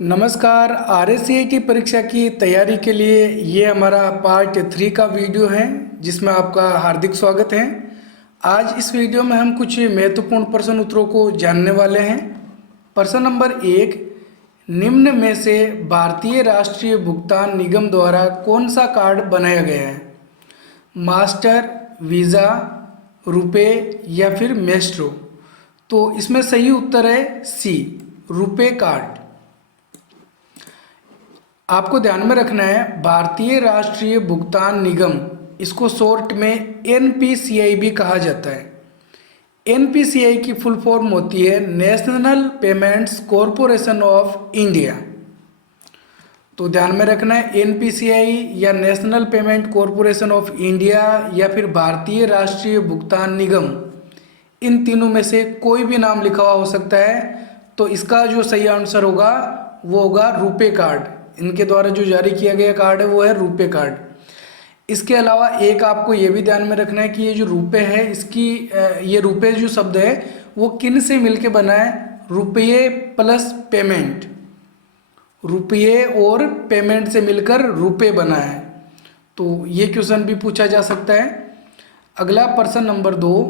नमस्कार। RSCIT परीक्षा की तैयारी के लिए ये हमारा पार्ट 3 का वीडियो है जिसमें आपका हार्दिक स्वागत है। आज इस वीडियो में हम कुछ महत्वपूर्ण प्रश्न उत्तरों को जानने वाले हैं। प्रश्न नंबर 1, निम्न में से भारतीय राष्ट्रीय भुगतान निगम द्वारा कौन सा कार्ड बनाया गया है? मास्टर, वीज़ा, रुपे या फिर मेस्ट्रो? तो इसमें सही उत्तर है सी, रुपे कार्ड। आपको ध्यान में रखना है भारतीय राष्ट्रीय भुगतान निगम, इसको शॉर्ट में NPCI भी कहा जाता है। NPCI की फुल फॉर्म होती है national payments corporation of India. तो ध्यान में रखना है NPCI या national payment corporation of India या फिर भारतीय राष्ट्रीय भुगतान निगम, इन तीनों में से कोई भी नाम लिखा हुआ हो सकता है। तो इसका जो सही आंसर होगा वो होगा रुपे कार्ड। इनके द्वारा जो जारी किया गया कार्ड है वो है रुपे कार्ड। इसके अलावा एक आपको ये भी ध्यान में रखना है कि ये जो रुपए है इसकी ये रुपए जो शब्द है वो किन से मिलके बना है? रुपये प्लस पेमेंट, रुपये और पेमेंट से मिलकर रुपए बना है। तो ये क्वेश्चन भी पूछा जा सकता है। अगला प्रश्न नंबर 2,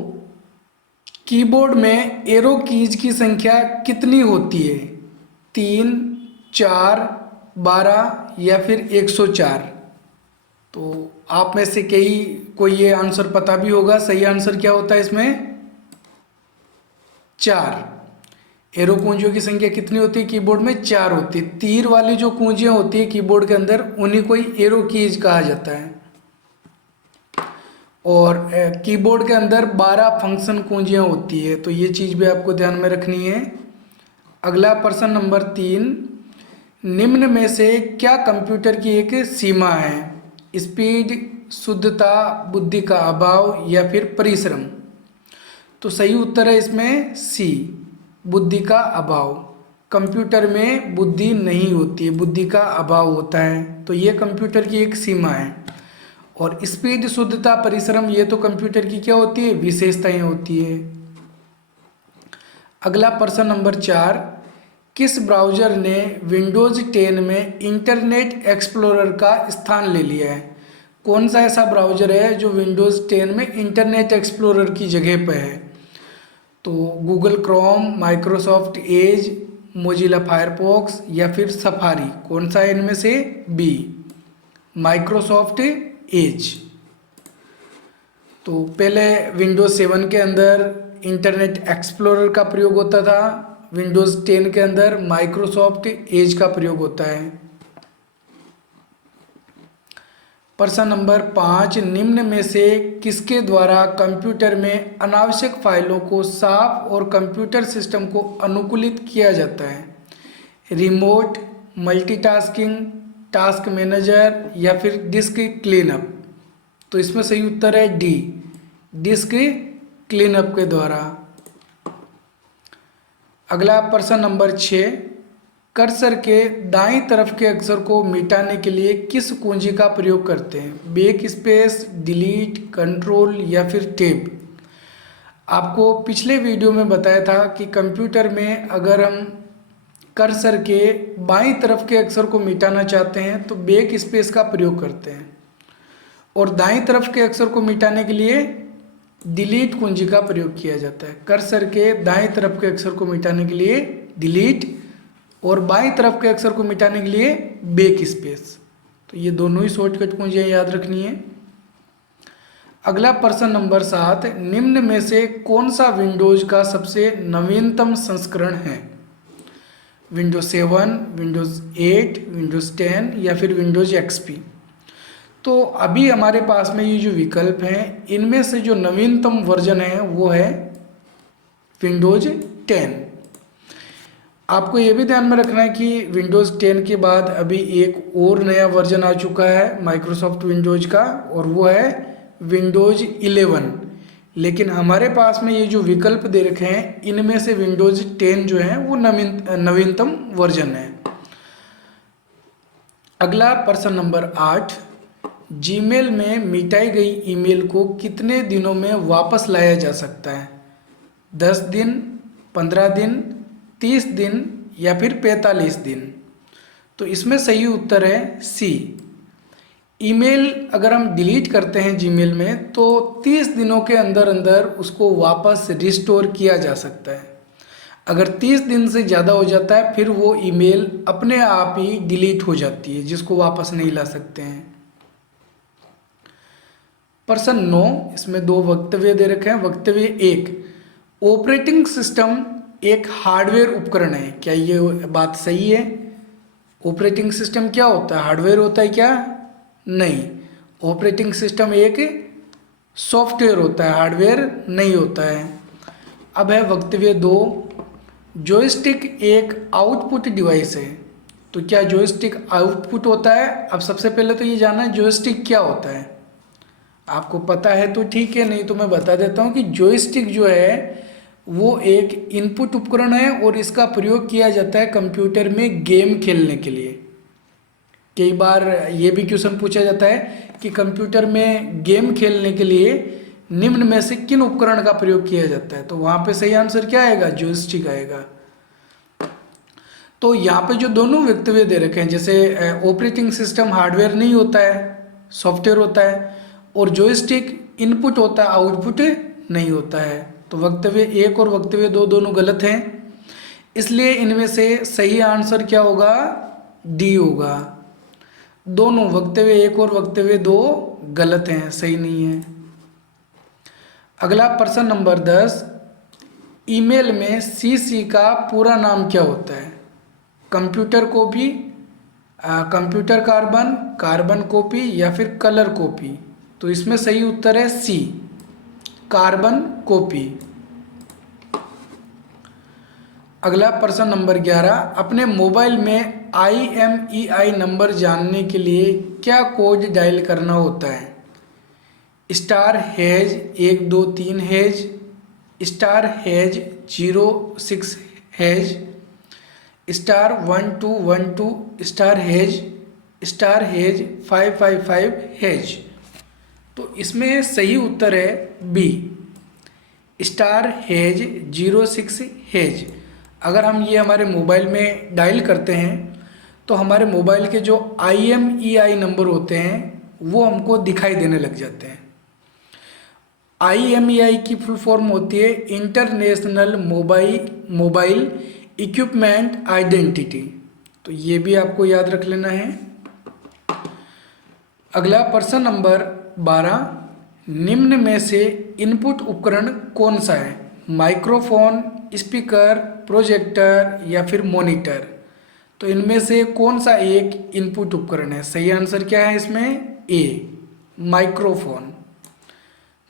कीबोर्ड में एरो कीज की संख्या कितनी होती है? 3, 4, 12 या फिर 104? तो आप में से कोई ये आंसर पता भी होगा। सही आंसर क्या होता है इसमें? 4। एरो कुंजियों की संख्या कितनी होती है कीबोर्ड में? 4 होती है। तीर वाली जो कुंजियां होती है कीबोर्ड के अंदर उन्हीं को ही एरो कीज कहा जाता है। और कीबोर्ड के अंदर 12 फंक्शन कुंजियां होती है। तो ये चीज़ भी आपको ध्यान में रखनी है। अगला प्रश्न नंबर 3, निम्न में से क्या कंप्यूटर की एक सीमा है? स्पीड, शुद्धता, बुद्धि का अभाव या फिर परिश्रम? तो सही उत्तर है इसमें सी, बुद्धि का अभाव। कंप्यूटर में बुद्धि नहीं होती है, बुद्धि का अभाव होता है। तो ये कंप्यूटर की एक सीमा है। और स्पीड, शुद्धता, परिश्रम ये तो कंप्यूटर की क्या होती है? विशेषताएं होती है। अगला प्रश्न नंबर 4, किस ब्राउज़र ने विंडोज़ 10 में इंटरनेट एक्सप्लोरर का स्थान ले लिया है? कौन सा ऐसा ब्राउज़र है जो विंडोज़ 10 में इंटरनेट एक्सप्लोरर की जगह पर है? तो Google Chrome, Microsoft Edge, Mozilla Firefox या फिर सफारी? कौन सा है इनमें से? B, Microsoft Edge. तो पहले विंडोज़ 7 के अंदर इंटरनेट एक्सप्लोरर का प्रयोग होता था, विंडोज़ 10 के अंदर माइक्रोसॉफ्ट एज का प्रयोग होता है। प्रश्न नंबर 5, निम्न में से किसके द्वारा कंप्यूटर में अनावश्यक फाइलों को साफ और कंप्यूटर सिस्टम को अनुकूलित किया जाता है? रिमोट, मल्टीटास्किंग, टास्क मैनेजर या फिर डिस्क क्लीनअप? तो इसमें सही उत्तर है डी, डिस्क क्लीनअप के द्वारा। अगला प्रश्न नंबर 6, कर्सर के दाईं तरफ के अक्षर को मिटाने के लिए किस कुंजी का प्रयोग करते हैं? बैक स्पेस, डिलीट, कंट्रोल या फिर टैब? आपको पिछले वीडियो में बताया था कि कंप्यूटर में अगर हम कर्सर के बाईं तरफ के अक्षर को मिटाना चाहते हैं तो बैक स्पेस का प्रयोग करते हैं, और दाईं तरफ के अक्षर को मिटाने के लिए डिलीट कुंजी का प्रयोग किया जाता है। कर्सर के दाईं तरफ के अक्षर को मिटाने के लिए डिलीट और बाईं तरफ के अक्षर को मिटाने के लिए बैक स्पेस। तो ये दोनों ही शॉर्टकट कुंजियां याद रखनी है। अगला प्रश्न नंबर 7, निम्न में से कौन सा विंडोज का सबसे नवीनतम संस्करण है? विंडोज 7, विंडोज 8, विंडोज 10 या फिर विंडोज XP? तो अभी हमारे पास में ये जो विकल्प हैं इनमें से जो नवीनतम वर्जन है वो है विंडोज 10। आपको ये भी ध्यान में रखना है कि विंडोज़ 10 के बाद अभी एक और नया वर्जन आ चुका है माइक्रोसॉफ्ट विंडोज़ का, और वो है विंडोज़ 11। लेकिन हमारे पास में ये जो विकल्प दे रखे हैं इनमें से विंडोज़ 10 जो है वो नवीनतम वर्जन है। अगला प्रश्न नंबर 8, जीमेल में मिटाई गई ईमेल को कितने दिनों में वापस लाया जा सकता है? 10 दिन, 15 दिन, 30 दिन या फिर 45 दिन? तो इसमें सही उत्तर है सी। ईमेल अगर हम डिलीट करते हैं जीमेल में तो 30 दिनों के अंदर अंदर उसको वापस रिस्टोर किया जा सकता है। अगर 30 दिन से ज़्यादा हो जाता है फिर वो ईमेल अपने आप ही डिलीट हो जाती है, जिसको वापस नहीं ला सकते हैं। प्रश्न 9, इसमें दो वक्तव्य दे रखे हैं। वक्तव्य 1, ऑपरेटिंग सिस्टम एक हार्डवेयर उपकरण है। क्या ये बात सही है? ऑपरेटिंग सिस्टम क्या होता है? हार्डवेयर होता है क्या? नहीं, ऑपरेटिंग सिस्टम एक सॉफ्टवेयर होता है, हार्डवेयर नहीं होता है। अब है वक्तव्य 2, जॉयस्टिक एक आउटपुट डिवाइस है। तो क्या जॉयस्टिक आउटपुट होता है? अब सबसे पहले तो ये जानना है जॉयस्टिक क्या होता है। आपको पता है तो ठीक है, नहीं तो मैं बता देता हूँ कि जॉयस्टिक जो है वो एक इनपुट उपकरण है और इसका प्रयोग किया जाता है कंप्यूटर में गेम खेलने के लिए। कई बार ये भी क्वेश्चन पूछा जाता है कि कंप्यूटर में गेम खेलने के लिए निम्न में से किन उपकरण का प्रयोग किया जाता है, तो वहाँ पे सही आंसर क्या आएगा? जॉयस्टिक आएगा। तो यहाँ पे जो दोनों वक्तव्य दे रखे हैं, जैसे ऑपरेटिंग सिस्टम हार्डवेयर नहीं होता है, सॉफ्टवेयर होता है, और जॉयस्टिक इनपुट होता है, आउटपुट नहीं होता है। तो वक्तव्य 1 और वक्तव्य 2 दोनों गलत हैं, इसलिए इनमें से सही आंसर क्या होगा? डी होगा। दोनों वक्तव्य 1 और वक्तव्य 2 गलत हैं, सही नहीं है। अगला प्रश्न नंबर 10, ईमेल में सीसी का पूरा नाम क्या होता है? Computer copy, computer carbon, carbon copy या फिर कलर कॉपी? तो इसमें सही उत्तर है सी, कार्बन कॉपी। अगला प्रश्न नंबर 11, अपने मोबाइल में IMEI नंबर जानने के लिए क्या कोड डायल करना होता है? Star has 123 has, star has 06 has, star 1212, star has 555 has? तो इसमें सही उत्तर है बी, स्टार हैज 06 हैज। अगर हम ये हमारे मोबाइल में डायल करते हैं तो हमारे मोबाइल के जो IMEI नंबर होते हैं वो हमको दिखाई देने लग जाते हैं। IMEI की फुल फॉर्म होती है इंटरनेशनल मोबाइल इक्विपमेंट आइडेंटिटी। तो ये भी आपको याद रख लेना है। अगला प्रश्न नंबर 12, निम्न में से इनपुट उपकरण कौन सा है? माइक्रोफोन, स्पीकर, प्रोजेक्टर या फिर मॉनिटर? तो इनमें से कौन सा एक इनपुट उपकरण है? सही आंसर क्या है इसमें? ए, माइक्रोफोन।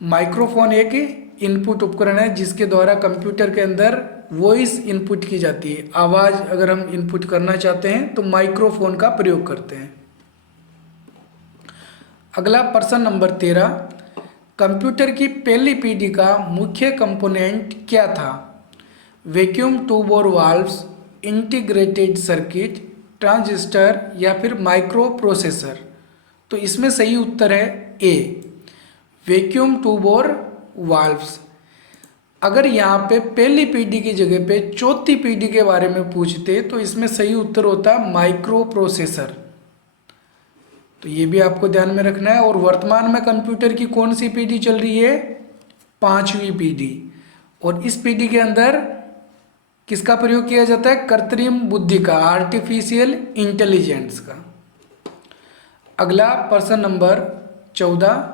माइक्रोफोन एक इनपुट उपकरण है जिसके द्वारा कंप्यूटर के अंदर वॉइस इनपुट की जाती है। आवाज़ अगर हम इनपुट करना चाहते हैं तो माइक्रोफोन का प्रयोग करते हैं। अगला प्रश्न नंबर 13, कंप्यूटर की पहली पीढ़ी का मुख्य कंपोनेंट क्या था? वैक्यूम ट्यूब और वाल्व्स, इंटीग्रेटेड सर्किट, ट्रांजिस्टर या फिर माइक्रो प्रोसेसर? तो इसमें सही उत्तर है ए, वैक्यूम ट्यूब और वाल्व्स। अगर यहाँ पे पहली पीढ़ी की जगह पे चौथी पीढ़ी के बारे में पूछते तो इसमें सही उत्तर होता माइक्रो प्रोसेसर। तो ये भी आपको ध्यान में रखना है। और वर्तमान में कंप्यूटर की कौन सी पीढ़ी चल रही है? 5वीं पीढ़ी। और इस पीढ़ी के अंदर किसका प्रयोग किया जाता है? कृत्रिम बुद्धि का, आर्टिफिशियल इंटेलिजेंस का। अगला प्रश्न नंबर 14,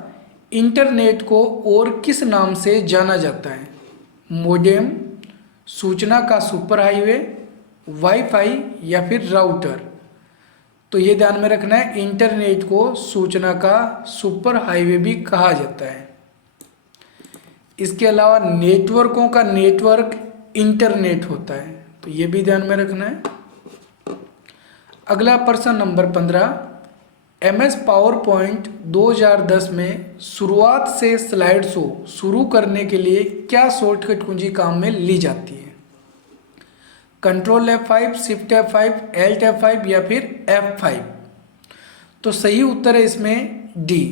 इंटरनेट को और किस नाम से जाना जाता है? मोडेम, सूचना का सुपर हाईवे, वाईफाई या फिर राउटर? तो ये ध्यान में रखना है, इंटरनेट को सूचना का सुपर हाईवे भी कहा जाता है। इसके अलावा नेटवर्कों का नेटवर्क इंटरनेट होता है, तो ये भी ध्यान में रखना है। अगला प्रश्न नंबर 15, MS पावर पॉइंट 2010 में शुरुआत से स्लाइड शो शुरू करने के लिए क्या शॉर्टकट कुंजी काम में ली जाती है? Control F5, shift F5, Alt F5 या फिर F5? तो सही उत्तर है इसमें डी,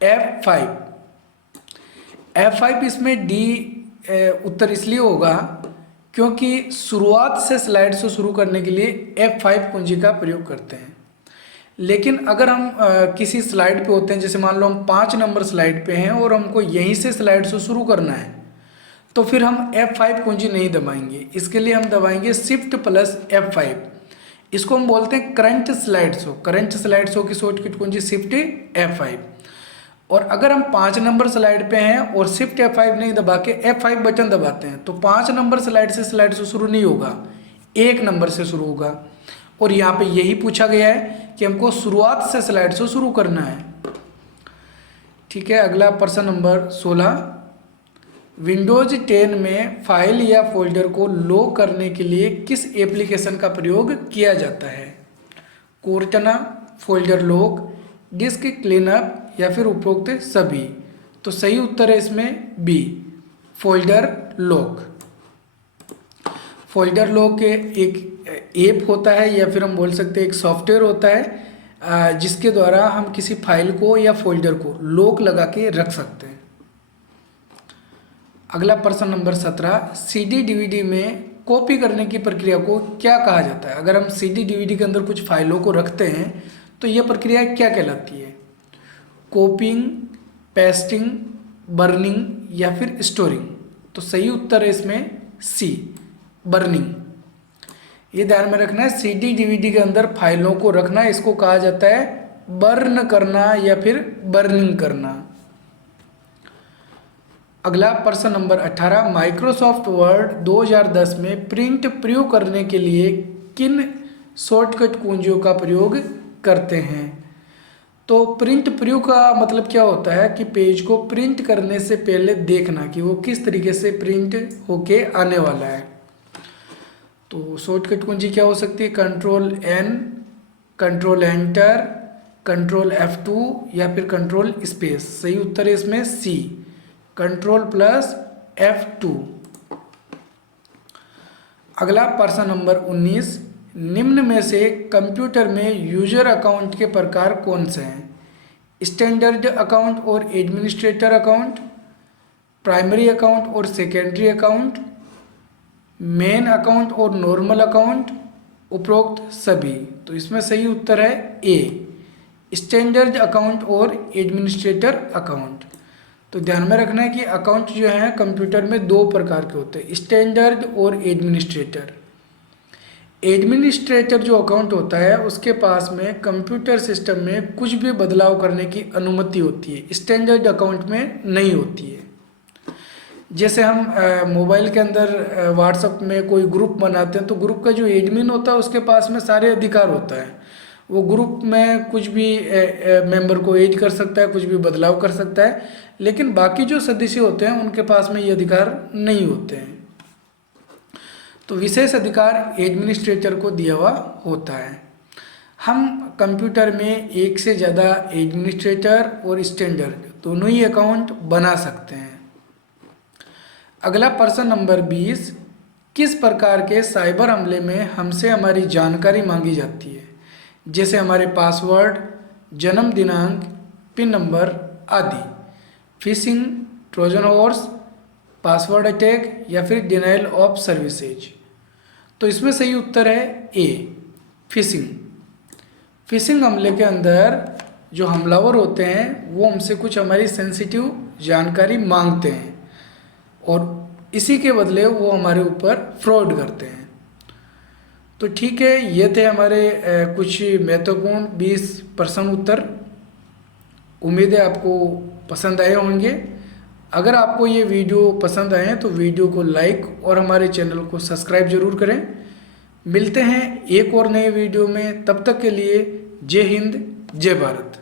F5। F5 इसमें डी उत्तर इसलिए होगा क्योंकि शुरुआत से स्लाइड्स को शुरू करने के लिए F5 कुंजी का प्रयोग करते हैं। लेकिन अगर हम किसी स्लाइड पे होते हैं, जैसे मान लो हम 5 नंबर स्लाइड पे हैं और हमको यहीं से स्लाइड्स को शुरू करना है, तो फिर हम F5 कुंजी नहीं दबाएंगे। इसके लिए हम दबाएंगे Shift प्लस F5। इसको हम बोलते हैं करंट स्लाइड्स हो। करंट स्लाइड्स हो की शॉर्टकट कुंजी Shift F5। और अगर हम 5 नंबर स्लाइड पे हैं और Shift F5 नहीं दबा के F5 बटन दबाते हैं, तो 5 नंबर स्लाइड से शुरू नहीं होगा, 1 नंबर से शुरू होगा। और यहाँ पे यही पूछा गया है कि हमको शुरुआत से स्लाइड से शुरू करना है। ठीक है, अगला प्रश्न नंबर 16। विंडोज 10 में फाइल या फोल्डर को लॉक करने के लिए किस एप्लीकेशन का प्रयोग किया जाता है? Cortana, folder lock, disk cleanup या फिर उपरोक्त सभी। तो सही उत्तर है इसमें B, folder lock. Folder lock एक ऐप होता है या फिर हम बोल सकते हैं एक सॉफ्टवेयर होता है जिसके द्वारा हम किसी फाइल को या फोल्डर को लॉक लगा के रख सकते हैं। अगला प्रश्न नंबर 17। सीडी डीवीडी में कॉपी करने की प्रक्रिया को क्या कहा जाता है? अगर हम सीडी डीवीडी के अंदर कुछ फाइलों को रखते हैं तो यह प्रक्रिया क्या कहलाती है? कॉपिंग, पेस्टिंग, बर्निंग या फिर स्टोरिंग। तो सही उत्तर है इसमें सी, बर्निंग। ये ध्यान में रखना है, सीडी डीवीडी के अंदर फाइलों को रखना इसको कहा जाता है बर्न करना या फिर बर्निंग करना। अगला प्रश्न नंबर 18। माइक्रोसॉफ्ट वर्ड 2010 में प्रिंट प्रयोग करने के लिए किन शॉर्टकट कुंजियों का प्रयोग करते हैं? तो प्रिंट प्रयोग का मतलब क्या होता है कि पेज को प्रिंट करने से पहले देखना कि वो किस तरीके से प्रिंट होके आने वाला है। तो शॉर्टकट कुंजी क्या हो सकती है? Control N, control enter, control F2 या फिर कंट्रोल स्पेस। सही उत्तर है इसमें सी, कंट्रोल प्लस F2। अगला प्रश्न नंबर 19। निम्न में से कंप्यूटर में यूजर अकाउंट के प्रकार कौन से हैं? स्टैंडर्ड अकाउंट और एडमिनिस्ट्रेटर अकाउंट, प्राइमरी अकाउंट और सेकेंडरी अकाउंट, मेन अकाउंट और नॉर्मल अकाउंट, उपरोक्त सभी। तो इसमें सही उत्तर है ए, स्टैंडर्ड अकाउंट और एडमिनिस्ट्रेटर अकाउंट। तो ध्यान में रखना है कि अकाउंट जो है कंप्यूटर में 2 प्रकार के होते हैं, स्टैंडर्ड और एडमिनिस्ट्रेटर। एडमिनिस्ट्रेटर जो अकाउंट होता है उसके पास में कंप्यूटर सिस्टम में कुछ भी बदलाव करने की अनुमति होती है, स्टैंडर्ड अकाउंट में नहीं होती है। जैसे हम मोबाइल के अंदर व्हाट्सएप में कोई ग्रुप बनाते हैं तो ग्रुप का जो एडमिन होता है उसके पास में सारे अधिकार होता है, वो ग्रुप में कुछ भी मेंबर को ऐड कर सकता है, कुछ भी बदलाव कर सकता है। लेकिन बाकी जो सदस्य होते हैं उनके पास में ये अधिकार नहीं होते हैं। तो विशेष अधिकार एडमिनिस्ट्रेटर को दिया हुआ होता है। हम कंप्यूटर में एक से ज़्यादा एडमिनिस्ट्रेटर और स्टैंडर्ड दोनों ही अकाउंट बना सकते हैं। अगला प्रश्न नंबर 20। किस प्रकार के साइबर हमले में हमसे हमारी जानकारी मांगी जाती है? जैसे हमारे पासवर्ड, जन्म दिनांक, पिन नंबर आदि। Fishing, Trojan horse, password attack या फिर डिनाइल ऑफ सर्विसेज। तो इसमें सही उत्तर है ए, फिशिंग। फिशिंग हमले के अंदर जो हमलावर होते हैं वो हमसे कुछ हमारी सेंसिटिव जानकारी मांगते हैं और इसी के बदले वो हमारे ऊपर फ्रॉड करते हैं। तो ठीक है, ये थे हमारे कुछ महत्वपूर्ण 20 प्रश्न उत्तर। उम्मीद है आपको पसंद आए होंगे। अगर आपको ये वीडियो पसंद आए तो वीडियो को लाइक और हमारे चैनल को सब्सक्राइब जरूर करें। मिलते हैं एक और नए वीडियो में, तब तक के लिए जय हिंद, जय भारत।